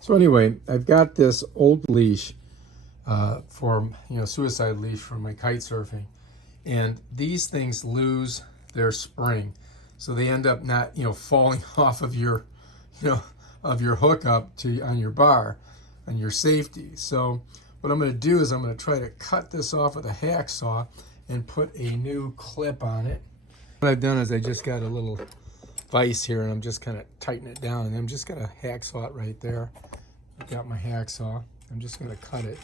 So anyway, I've got this old leash for, suicide leash for my kite surfing. And these things lose their spring. So they end up not, falling off of your, of your hookup on your bar, on your safety. So what I'm going to do is I'm going to try to cut this off with a hacksaw and put a new clip on it. What I've done is I just got a little vise here and I'm just kind of tightening it down, and I'm just going to hacksaw it right there. I've got my hacksaw. I'm just going to cut it.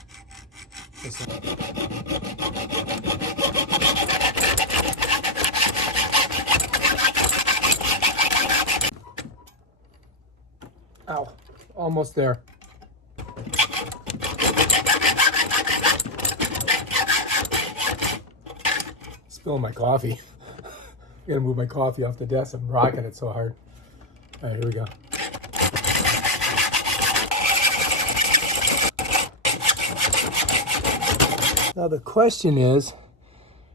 Ow, almost there. Spilling my coffee. I gotta move my coffee off the desk. I'm rocking it so hard. All right, here we go. Now the question is,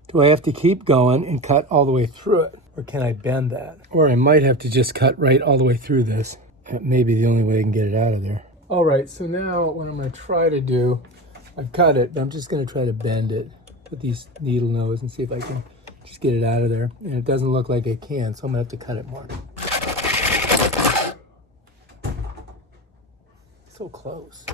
do I have to keep going and cut all the way through it? Or can I bend that? Or I might have to just cut right all the way through this. That may be the only way I can get it out of there. All right, so now what I'm gonna try to do, I've cut it, but I'm just gonna try to bend it with these needle nose and see if I can just get it out of there. And it doesn't look like I can, so I'm gonna have to cut it more. So close.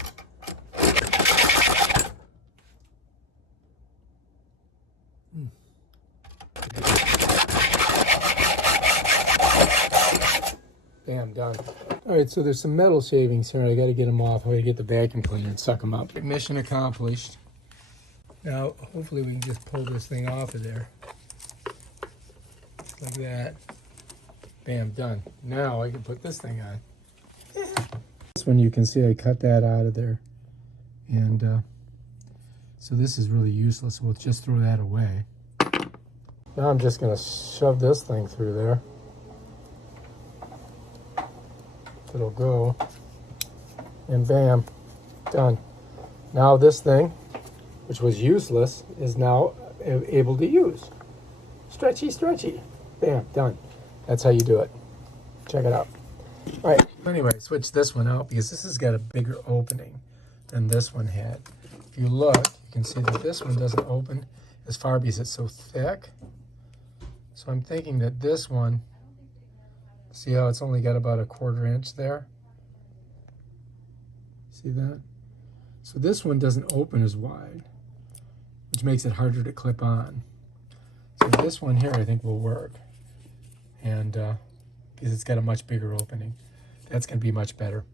Bam, done. All right, so there's some metal shavings here. I got to get them off. I got to get the vacuum cleaner and suck them up. Mission accomplished. Now, hopefully we can just pull this thing off of there. Just like that. Bam, done. Now I can put this thing on. This one you can see I cut that out of there. And so this is really useless. We'll just throw that away. Now I'm just going to shove this thing through there. It'll go, and bam, done. Now this thing, which was useless, is now able to use. Stretchy, stretchy. Bam, done. That's how you do it. Check it out. All right, anyway, switch this one out because this has got a bigger opening than this one had. If you look, you can see that this one doesn't open as far because it's so thick. So I'm thinking that this one, see how it's only got about 1/4 inch there? See that? So this one doesn't open as wide, which makes it harder to clip on. So this one here I think will work. And because it's got a much bigger opening. That's going to be much better.